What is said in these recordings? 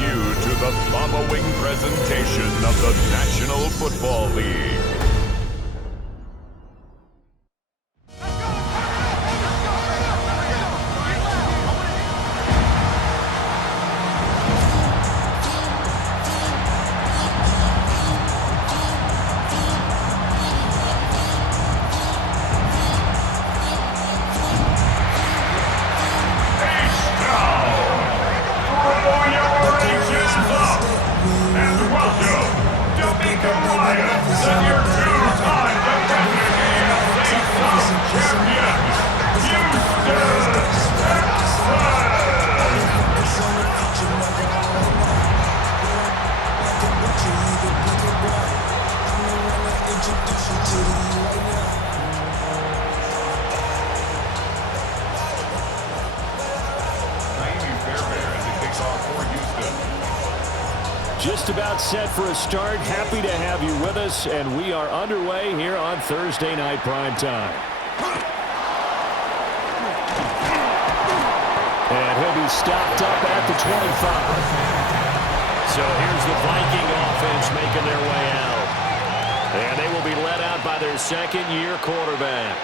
you to the following presentation of the National Football League. Just about set for a start. Happy to have you with us, and we are underway here on Thursday Night Primetime. And he'll be stopped up at the 25. So here's the Viking offense making their way out. And they will be led out by their second-year quarterback.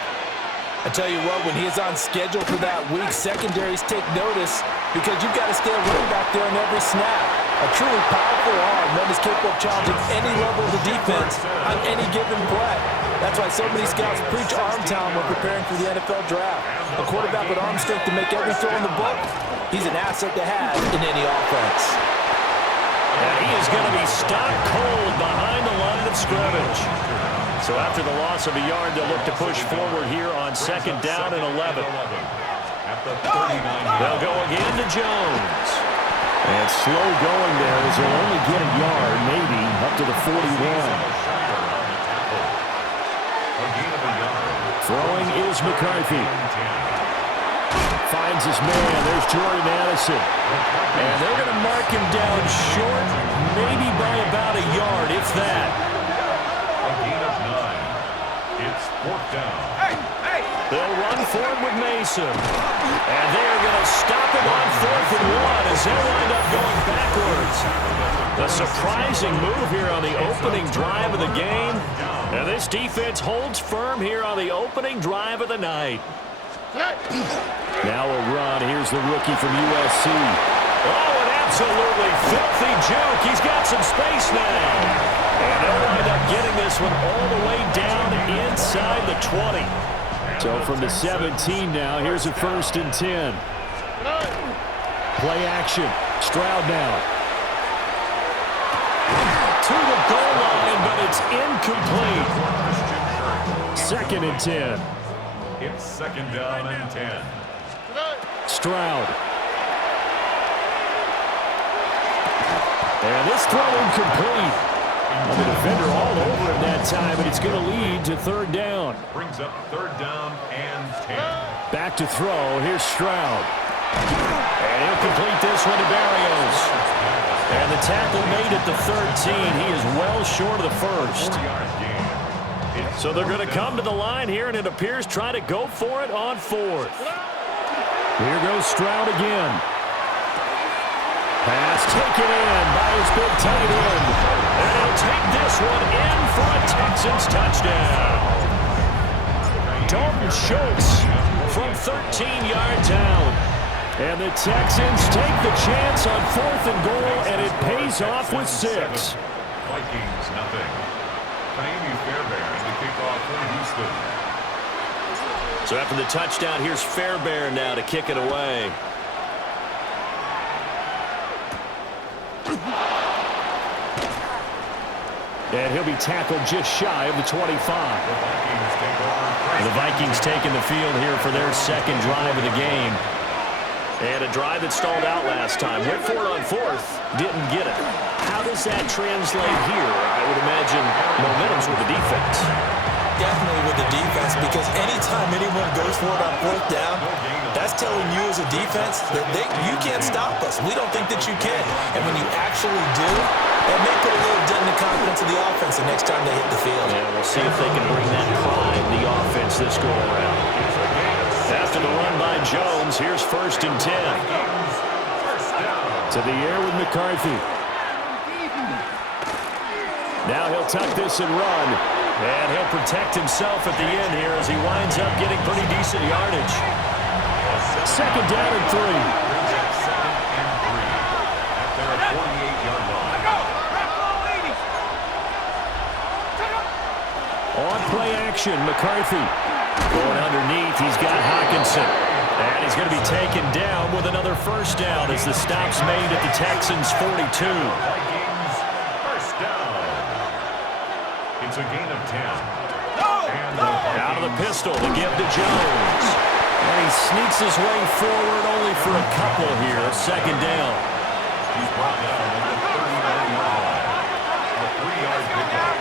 I tell you what, when he is on schedule for that week, secondaries take notice because you've got to stay running back there on every snap. A truly powerful arm that is capable of challenging any level of the defense on any given play. That's why so many scouts preach arm talent when preparing for the NFL draft. A quarterback with arm strength to make every throw in the book, he's an asset to have in any offense. And he is going to be stopped cold behind the line of scrimmage. So after the loss of a yard, they'll look to push forward here on second down and 11. They'll go again to Jones. And slow going there as he'll only get a yard, maybe, up to the 41. Throwing is McCarthy. Finds his man. There's Jordy Madison. And they're going to mark him down short, maybe by about a yard, if that. A gain of 9. It's 4th down. They'll run for him with Mason. And they are going to stop him on 4th and 1 as they'll wind up going backwards. A surprising move here on the opening drive of the game. And this defense holds firm here on the opening drive of the night. Now a run. Here's the rookie from USC. Oh, an absolutely filthy juke. He's got some space now. And they'll wind up getting this one all the way down inside the 20. So from the 17 now, here's a 1st and 10. Play action. Stroud now. To the goal line, but it's incomplete. 2nd and 10. It's 2nd down and 10. Stroud. And this throw incomplete. The defender all over him that time, and it's going to lead to 3rd down. Brings up 3rd down and 10. Back to throw. Here's Stroud. And he'll complete this one to Barrios. And the tackle made at the 13. He is well short of the 1st. So they're going to come to the line here, and it appears try to go for it on 4th. Here goes Stroud again. Pass taken in by his big tight end. And he'll take this one in for a Texans touchdown. Dalton Schultz from 13-yard down. And the Texans take the chance on 4th and goal, and it pays off with 6. Vikings, nothing. Miami Fairbairn to kick off for Houston. So after the touchdown, here's Fairbairn now to kick it away. And he'll be tackled just shy of the 25. The Vikings taking the field here for their 2nd drive of the game. And a drive that stalled out last time. Went for it on 4th, didn't get it. How does that translate here? I would imagine momentum's with the defense. Definitely with the defense, because anytime anyone goes for it on 4th down, that's telling you as a defense that you can't stop us. We don't think that you can. And when you actually do, that may put a little dent in the confidence of the offense the next time they hit the field. Yeah, we'll see if they can bring that pride in the offense this go around. After the run by Jones, here's 1st and 10. To the air with McCarthy. Now he'll tuck this and run. And he'll protect himself at the end here as he winds up getting pretty decent yardage. Second down and 3. Second and 3 at their 48-yard line. On play action, McCarthy. Going underneath, he's got Hockenson. And he's going to be taken down with another first down as the stop's made at the Texans' 42. Vikings, first down. It's a gain of 10. And Out of the pistol, the give to Jones. And he sneaks his way forward only for a couple here. Second down. He's brought down at the 39-yard line. A 3-yard pickup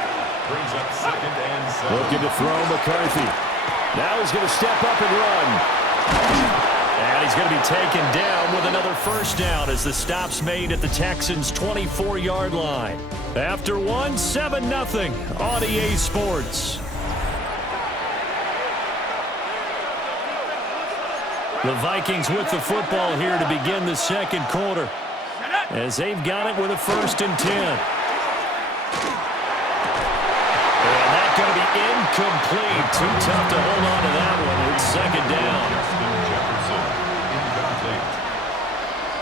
brings up second and 7. Looking to throw McCarthy. Now he's going to step up and run. And he's going to be taken down with another first down as the stop's made at the Texans' 24-yard line. After one, 7-0 on EA Sports. The Vikings with the football here to begin the second quarter as they've got it with a 1st and 10. And that's going to be incomplete. Too tough to hold on to that one. It's second down. Jefferson, incomplete.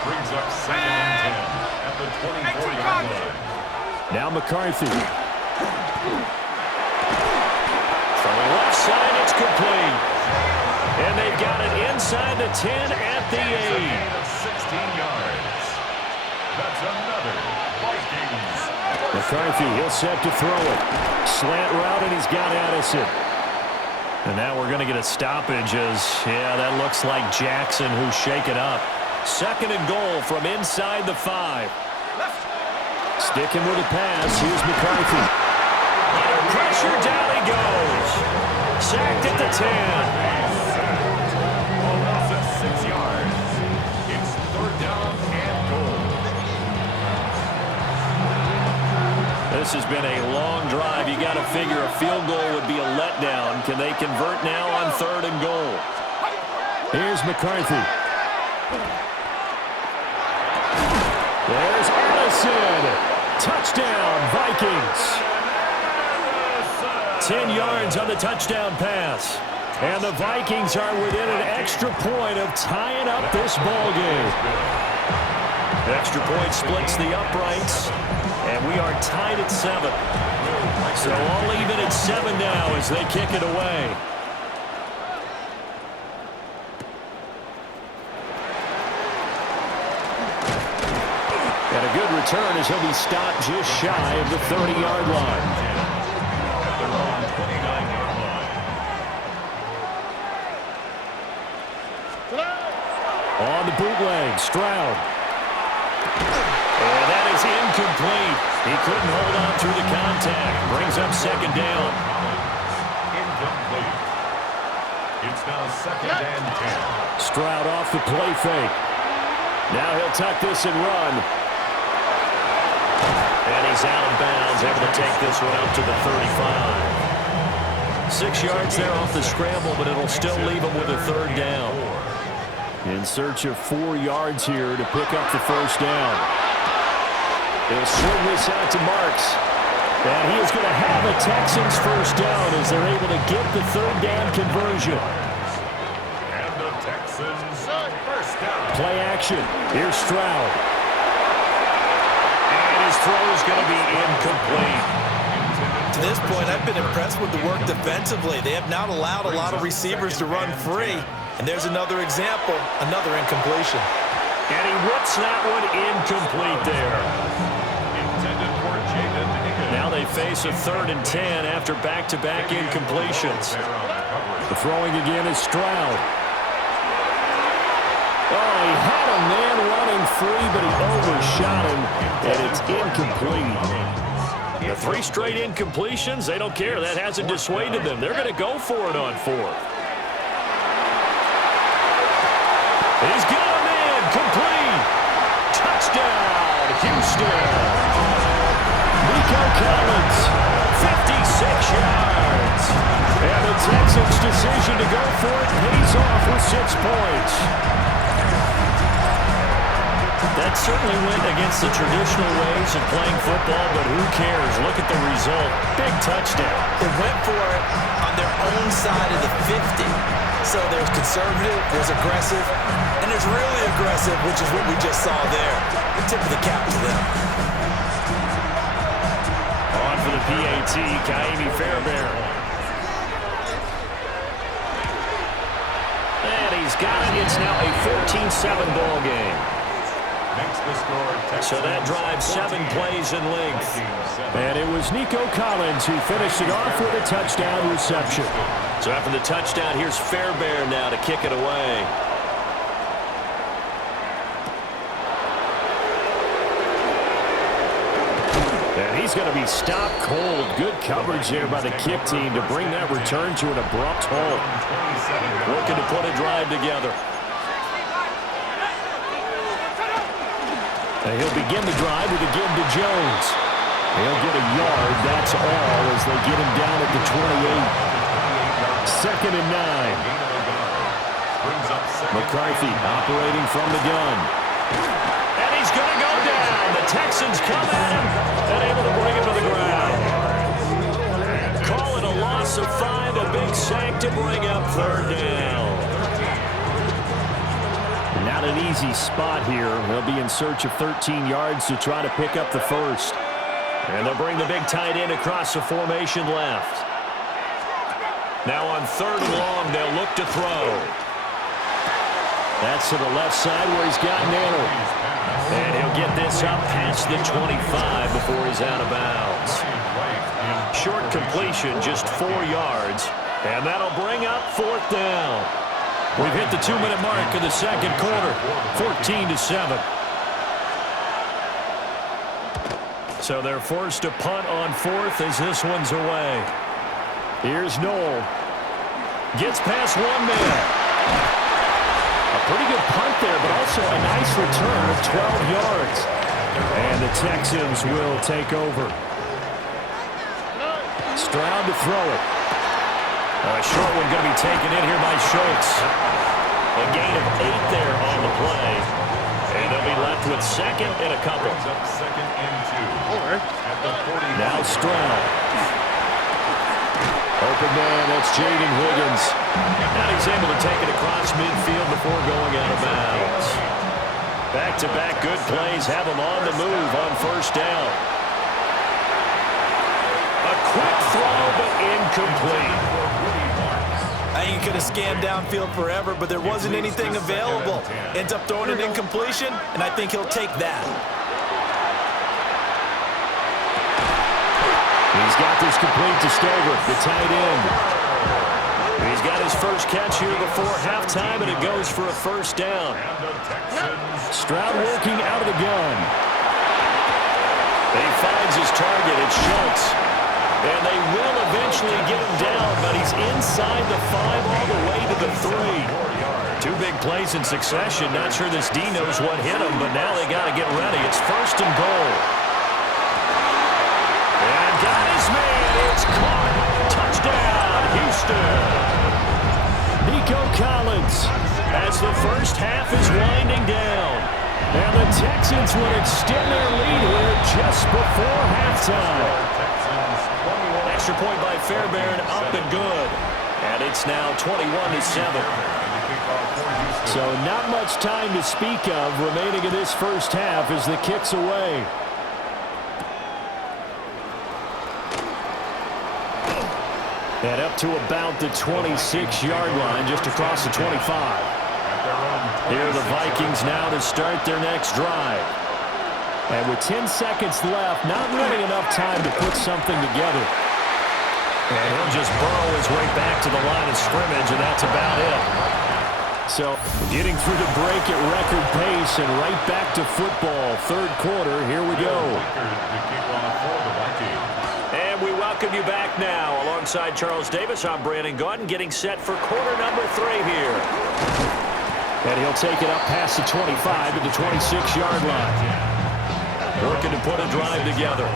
Brings up second and 10 at the 24-yard line. Now McCarthy. From the left side, it's complete. And they've got it inside the 10 at the 8. Of 16 yards. That's another Vikings. McCarthy, he'll set to throw it. Slant route, and he's got Addison. And now we're going to get a stoppage as, yeah, that looks like Jackson who's shaken up. Second and goal from inside the 5. Sticking with the pass, here's McCarthy. Under pressure, down he goes. Sacked at the 10. 6 yards. It's third down and goal. This has been a long drive. You got to figure a field goal would be a letdown. Can they convert now on 3rd and goal? Here's McCarthy. There's Addison. Touchdown, Vikings. 10 yards on the touchdown pass. And the Vikings are within an extra point of tying up this ball game. Extra point splits the uprights. And we are tied at 7. So all even at 7 now as they kick it away. And a good return as he'll be stopped just shy of the 30-yard line. They're on 29-yard line. On the bootleg, Stroud. And that is incomplete. He couldn't hold on through the contact. Brings up second down. Incomplete. It's now second and 10. Stroud off the play fake. Now he'll tuck this and run. And he's out of bounds, able to take this one up to the 35. 6 yards there off the scramble, but it'll still leave him with a third down. In search of 4 yards here to pick up the first down. He'll swing this out to Marks. And he is going to have a Texans first down as they're able to get the third down conversion. And the Texans first down. Play action. Here's Stroud. And his throw is going to be incomplete. To this point, I've been impressed with the work defensively. They have not allowed a lot of receivers to run free. And there's another example, another incompletion. And he whips that one incomplete there. Intended for Jaden Higgins. Now they face a 3rd and 10 after back-to-back incompletions. The throwing again is Stroud. Oh, he had a man running free, but he overshot him, and it's incomplete. The 3 straight incompletions, they don't care. That hasn't dissuaded them. They're going to go for it on 4th. He's got a man complete. Touchdown, Houston. Nico Collins, 56 yards. And the Texans' decision to go for it pays off with 6 points. That certainly went against the traditional ways of playing football, but who cares? Look at the result. Big touchdown. They went for it on their own side of the 50. So there's conservative, there's aggressive, and there's really aggressive, which is what we just saw there. The tip of the cap to them. On for the PAT, Kaimi Fairbairn. And he's got it. It's now a 14-7 ball game. So that drive 7 plays in length. And it was Nico Collins who finished it off with a touchdown reception. So after the touchdown, here's Fairbairn now to kick it away. And he's going to be stopped cold. Good coverage there by the kick team to bring that return to an abrupt halt. Looking to put a drive together. And he'll begin the drive with a give to Jones. He'll get a yard, that's all, as they get him down at the 28. 2nd and 9. McCarthy operating from the gun. And he's going to go down. The Texans come at him and able to bring him to the ground. Call it a loss of 5, a big sack to bring up 3rd down. Not an easy spot here. They'll be in search of 13 yards to try to pick up the first. And they'll bring the big tight end across the formation left. Now on 3rd and long, they'll look to throw. That's to the left side where he's got Naylor. And he'll get this up past the 25 before he's out of bounds. Short completion, just 4 yards. And that'll bring up 4th down. We've hit the 2-minute mark of the 2nd quarter, 14-7. So they're forced to punt on 4th as this one's away. Here's Noel. Gets past 1 man. A pretty good punt there, but also a nice return of 12 yards. And the Texans will take over. Stroud to throw it. A short one going to be taken in here by Schultz. A gain of 8 there on the play. And they'll be left with 2nd and a couple. Now Stroud. Open man, that's Jaden Higgins. And he's able to take it across midfield before going out of bounds. Back-to-back good plays have him on the move on 1st down. A quick throw, but incomplete. I think he could have scanned downfield forever, but there wasn't anything available. Ends up throwing an incompletion, and I think he'll take that. He's got this complete to Stover, the tight end. He's got his first catch here before halftime, and it goes for a 1st down. Stroud working out of the gun. He finds his target. It's Schultz. And they will eventually get him down, but he's inside the 5 all the way to the 3. 2 big plays in succession. Not sure this D knows what hit him, but now they got to get ready. It's 1st and goal. And got his man. It's caught. Touchdown, Houston. Nico Collins as the first half is winding down. And the Texans will extend their lead here just before halftime. Extra point by Fairbairn, up and good. And it's now 21-7. So not much time to speak of remaining in this first half as the kick's away. And up to about the 26-yard line, just across the 25. Here are the Vikings now to start their next drive. And with 10 seconds left, not really enough time to put something together. And he'll just burrow his way back to the line of scrimmage, and that's about it. So getting through the break at record pace and right back to football. 3rd quarter, here we go. And we welcome you back now. Alongside Charles Davis, I'm Brandon Gaudin, getting set for quarter number 3 here. And he'll take it up past the 25 to the 26-yard line. Working to put a drive together.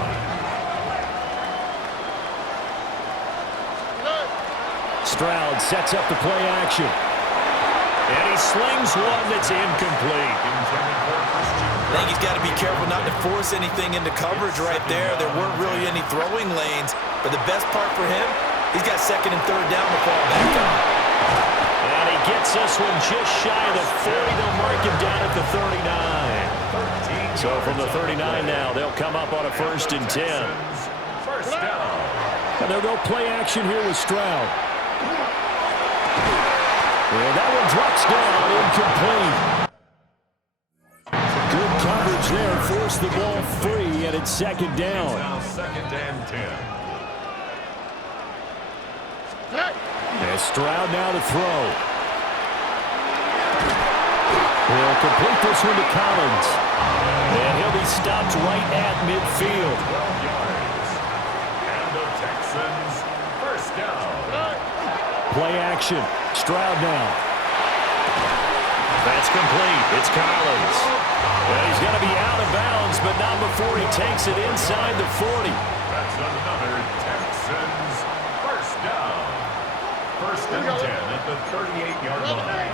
Stroud sets up the play action. And he slings one that's incomplete. I think he's got to be careful not to force anything into coverage right there. There weren't really any throwing lanes. But the best part for him, he's got second and third down to fall back on. And he gets this one just shy of the 40. They'll mark him down at the 39. So from the 39 now, they'll come up on a 1st and 10. First down. And they'll go play action here with Stroud. And that one drops down, incomplete. Good coverage there, forced the ball free, and it's 2nd down. Now 2nd and 10. And Stroud now to throw. He'll complete this one to Collins. And he'll be stopped right at midfield. 12 yards. And the Texans, first down. Play action. Stroud now. That's complete. It's Collins. Well, he's going to be out of bounds, but not before he takes it inside the 40. That's another Texans, first down. 1st and 10 at the 38-yard line.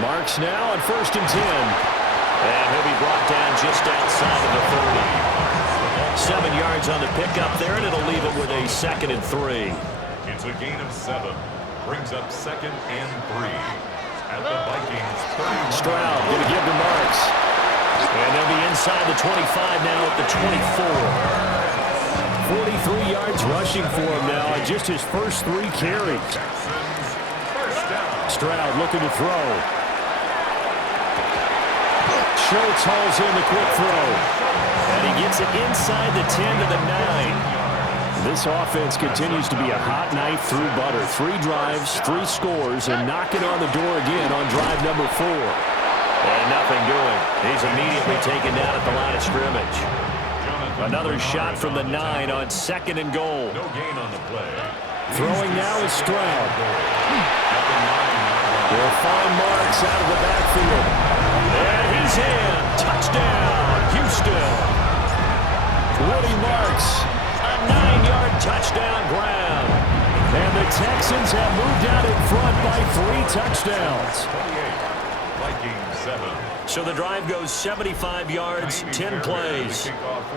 Marks now on 1st and 10. And he'll be brought down just outside of the 30. 7 yards on the pickup there, and it'll leave it with a 2nd and 3. It's a gain of 7. Brings up 2nd and 3. At the Vikings, 31. Stroud going to give to Marks. And they'll be inside the 25 now at the 24. 43 yards rushing for him now on just his first 3 carries. Texans, first down. Stroud looking to throw. Schultz hauls in the quick throw. And he gets it inside the 10 to the 9. This offense continues to be a hot knife through butter. 3 drives, 3 scores, and knocking on the door again on drive number 4. And nothing doing. He's immediately taken down at the line of scrimmage. Another shot from the 9 on 2nd and goal. No gain on the play. Throwing now is Stroud. They'll find Marks out of the backfield. And he's in. Touchdown, Houston. Woody Marks, a 9-yard touchdown grab. And the Texans have moved out in front by 3 touchdowns. 28. Vikings 7. So the drive goes 75 yards, 10 plays.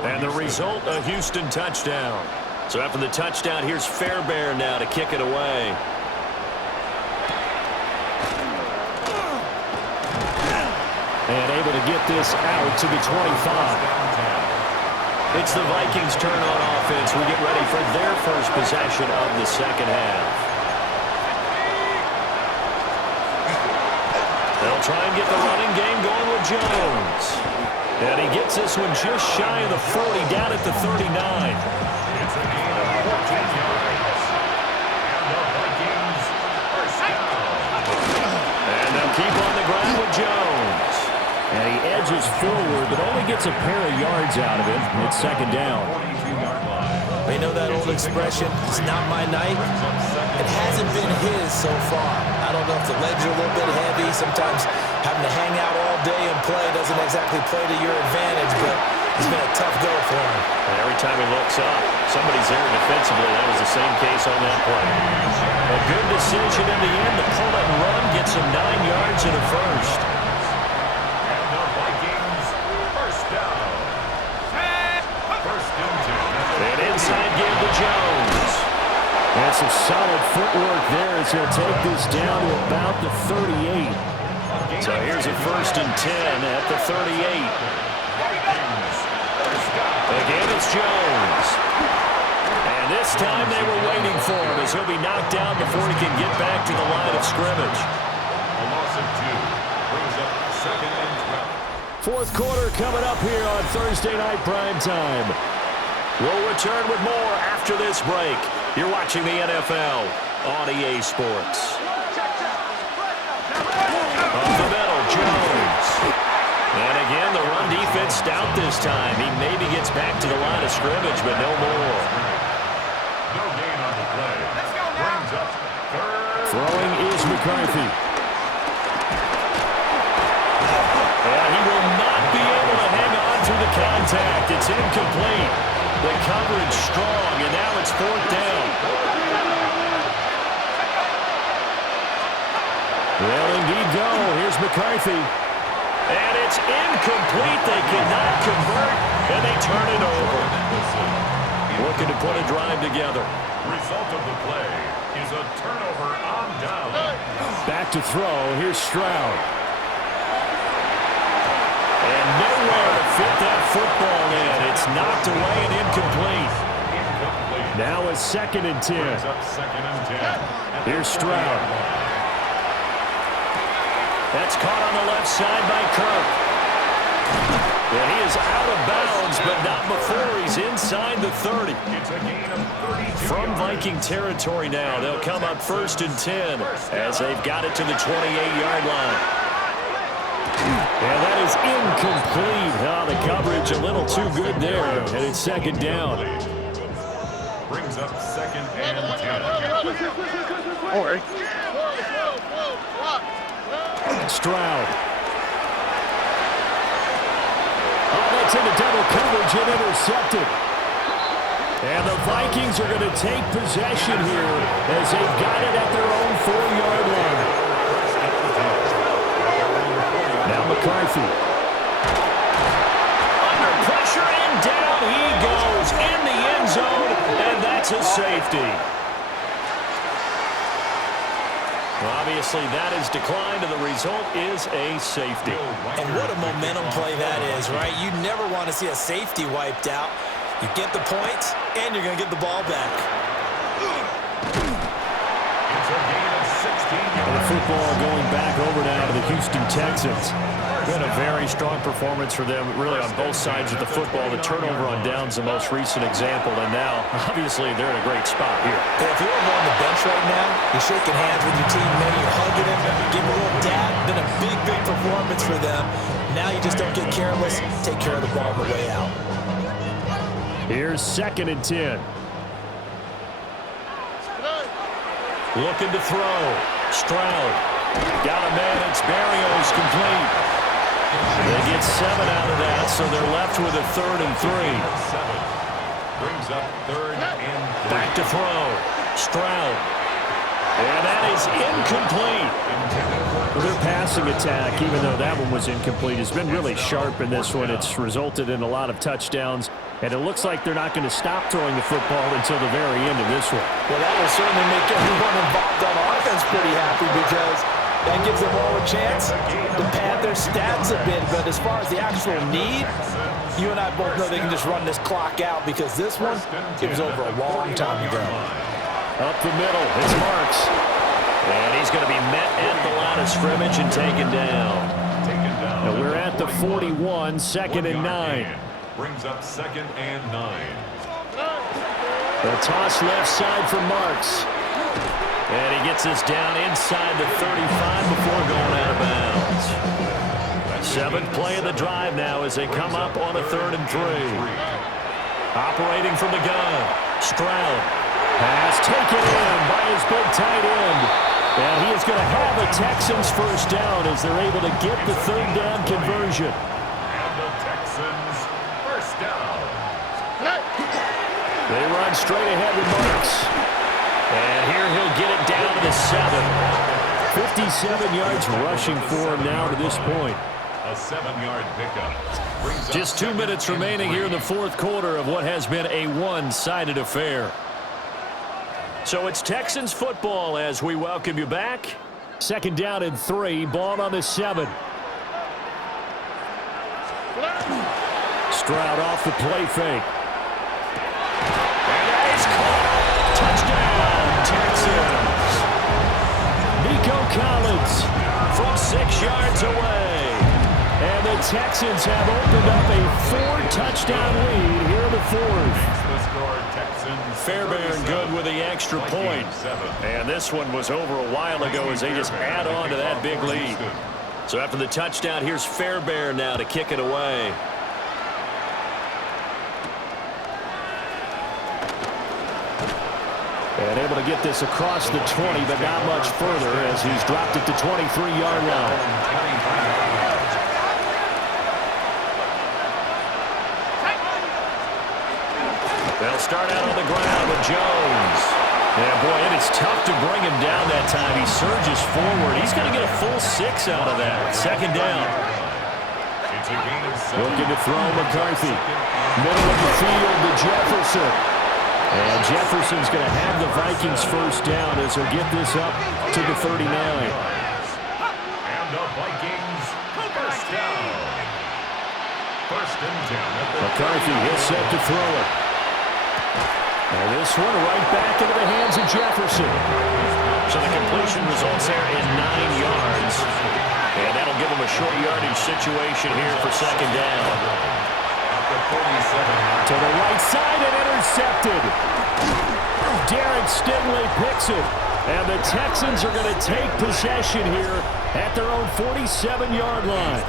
And the result, a Houston touchdown. So after the touchdown, here's Fairbairn now to kick it away. And able to get this out to the 25. It's the Vikings' turn on offense. We get ready for their first possession of the 2nd half. They'll try and get the running game going with Jones. And he gets this one just shy of the 40, down at the 39. It's a gain of 14 yards. And the Vikings, first down. And they'll keep on the ground with Jones. And he edges forward, but only gets a pair of yards out of it. It's 2nd down. 42-yard line. They know that old expression, it's not my night. It hasn't been his so far. I don't know if the legs are a little bit heavy. Sometimes having to hang out all day and play doesn't exactly play to your advantage, but it's been a tough go for him. And every time he looks up, somebody's there defensively. That was the same case on that play. A good decision in the end to pull it and run, gets him 9 yards and a first. And the Vikings, first down. First and 10. And inside give to Jones. And some solid footwork there as he'll take this down to about the 38. So here's a 1st and 10 at the 38. Again, it's Jones. And this time they were waiting for him as he'll be knocked down before he can get back to the line of scrimmage. A loss of 2 brings up 2nd and 12. 4th quarter coming up here on Thursday Night Prime Time. We'll return with more after this break. You're watching the NFL on EA Sports. Up the middle, Jones. And again, the run defense stout this time. He maybe gets back to the line of scrimmage, but no more. No gain on the play. Brings up 3rd. Throwing is McCarthy. And he will not be able to hang on through the contact. It's incomplete. The coverage strong, and now it's 4th down. Will indeed go. Here's McCarthy. And it's incomplete. They cannot convert, and they turn it over. Looking to put a drive together. Result of the play is a turnover on down. Back to throw. Here's Stroud. And nowhere to fit that football in. It's knocked away and incomplete. Now it's 2nd and 10. Here's Stroud. That's caught on the left side by Kirk. And he is out of bounds, but not before he's inside the 30. From Viking territory now, they'll come up 1st and 10 as they've got it to the 28-yard line. And that is incomplete. Oh, the coverage a little too good there, and it's 2nd down. Brings up 2nd and 10. Or Stroud. Oh, that's into double coverage and intercepted. And the Vikings are going to take possession here as they've got it at their own 4-yard line. Now McCarthy. Under pressure and down he goes in the end zone, and that's a safety. Well, obviously, that is declined, and the result is a safety. And what a momentum play that is, right? You never want to see a safety wiped out. You get the points, and you're going to get the ball back. It's a gain of 16 yards. And the football going back over now to the Houston Texans. Been a very strong performance for them, really, on both sides of the football. The turnover on downs, the most recent example, and now, obviously, they're in a great spot here. Yeah, if you're over on the bench right now, you're shaking hands with your teammate, you're hugging him, giving a little dab. Been a big, big performance for them. Now you just don't get careless. Take care of the ball on the way out. Here's 2nd and 10. Looking to throw. Stroud. Got a man. It's Barrios complete. They get 7 out of that, so they're left with a 3rd and 3. Brings up 3rd and 3. Back to throw. Stroud. And that is incomplete. Their passing attack, even though that one was incomplete, has been really sharp in this one. It's resulted in a lot of touchdowns, and it looks like they're not going to stop throwing the football until the very end of this one. Well, that will certainly make everyone involved on offense pretty happy because that gives them all a chance to pad their stats a bit. But as far as the actual need, you and I both know they can just run this clock out because this one, it was over a long time ago. Up the middle, it's Marks. And he's going to be met at the line of scrimmage and taken down. Now we're at the 41, 2nd and 9. Brings up 2nd and 9. The toss left side for Marks. And he gets us down inside the 35 before going out of bounds. 7th play of the drive now as they come up on a 3rd and 3. Operating from the gun. Stroud. Pass taken in by his big tight end. And he is going to have a Texans first down as they're able to get the 3rd down conversion. And the Texans first down. They run straight ahead with Marks. And here he'll get it down to the 7. 57 yards rushing for him now to this point. A 7-yard pickup. Just 2 minutes remaining here in the 4th quarter of what has been a one-sided affair. So it's Texans football as we welcome you back. 2nd down and 3, ball on the 7. Stroud off the play fake. And that is caught. Touchdown, Texans. Nico Collins from 6 yards away. And the Texans have opened up a 4-touchdown lead here in the 4th. Fairbairn good with the extra point. And this one was over a while ago as they just add on to that big lead. So after the touchdown, here's Fairbairn now to kick it away. And able to get this across the 20, but not much further as he's dropped it to 23-yard line. They'll start out on the ground with Jones. Yeah, boy, and it's tough to bring him down that time. He surges forward. He's going to get a full 6 out of that. Second down. It's a gain of 7. Looking to throw McCarthy. Middle of the field to Jefferson. And Jefferson's going to have the Vikings first down as he'll get this up to the 39. And the Vikings first down. First and 10. McCarthy is set to throw it. And this one right back into the hands of Jefferson. So the completion results there in 9 yards. And that'll give him a short yardage situation here for second down. To the right side and intercepted. Derek Stingley picks it. And the Texans are going to take possession here at their own 47-yard line.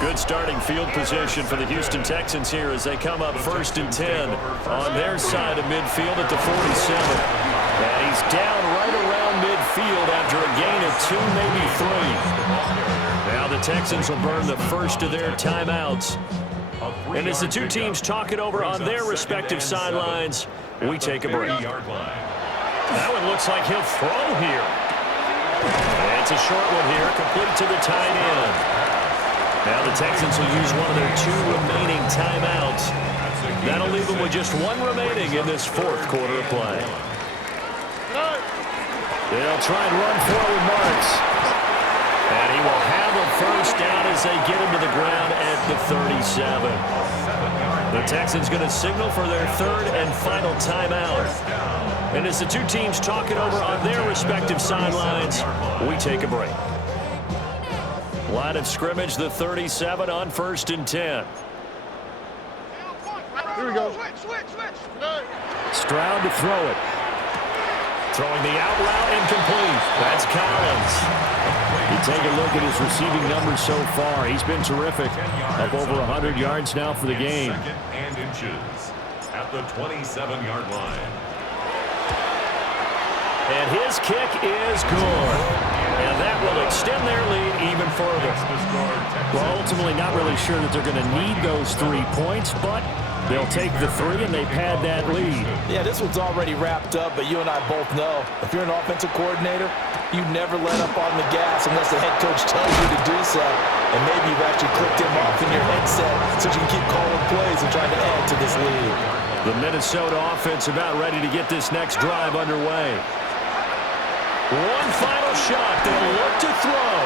Good starting field position for the Houston Texans here as they come up first and 10 on their side of midfield at the 47. And he's down right around midfield after a gain of 2, maybe 3. Now the Texans will burn the first of their timeouts. And as the two teams talk it over on their respective sidelines, we take a break. That one looks like he'll throw here. And it's a short one here, complete to the tight end. Now the Texans will use one of their 2 remaining timeouts. That'll leave them with just 1 remaining in this fourth quarter of play. They'll try and run forward Marks. And he will have a first down as they get him to the ground at the 37. The Texans going to signal for their 3rd and final timeout. And as the two teams talk it over on their respective sidelines, we take a break. Line of scrimmage, the 37 on first and 10. Here we go. Stroud to throw it. Throwing the out route incomplete. That's Collins. You take a look at his receiving numbers so far. He's been terrific. Up over 100 yards now for the game. Second and inches at the 27-yard line. And his kick is good. And that will extend their lead even further. Well, ultimately not really sure that they're going to need those 3 points, but they'll take the 3 and they pad that lead. Yeah, this one's already wrapped up, but you and I both know if you're an offensive coordinator, you never let up on the gas unless the head coach tells you to do so. And maybe you've actually clicked him off in your headset so you can keep calling plays and trying to add to this lead. The Minnesota offense about ready to get this next drive underway. One final shot. They'll look to throw.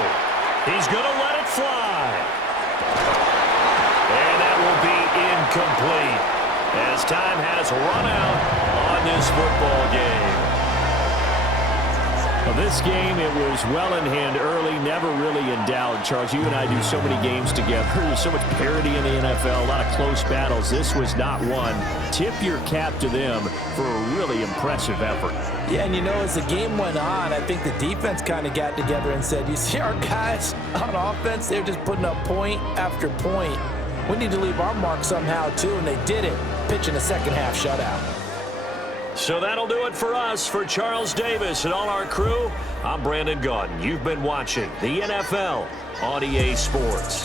He's going to let it fly. And that will be incomplete as time has run out on this football game. Well, this game, it was well in hand early, never really in doubt. Charles, you and I do so many games together. There's so much parity in the NFL, a lot of close battles. This was not one. Tip your cap to them for a really impressive effort. Yeah, and you know, as the game went on, I think the defense kind of got together and said, you see our guys on offense, they're just putting up point after point. We need to leave our mark somehow, too, and they did it, pitching a second-half shutout. So that'll do it for us. For Charles Davis and all our crew, I'm Brandon Gaudin. You've been watching the NFL on EA Sports.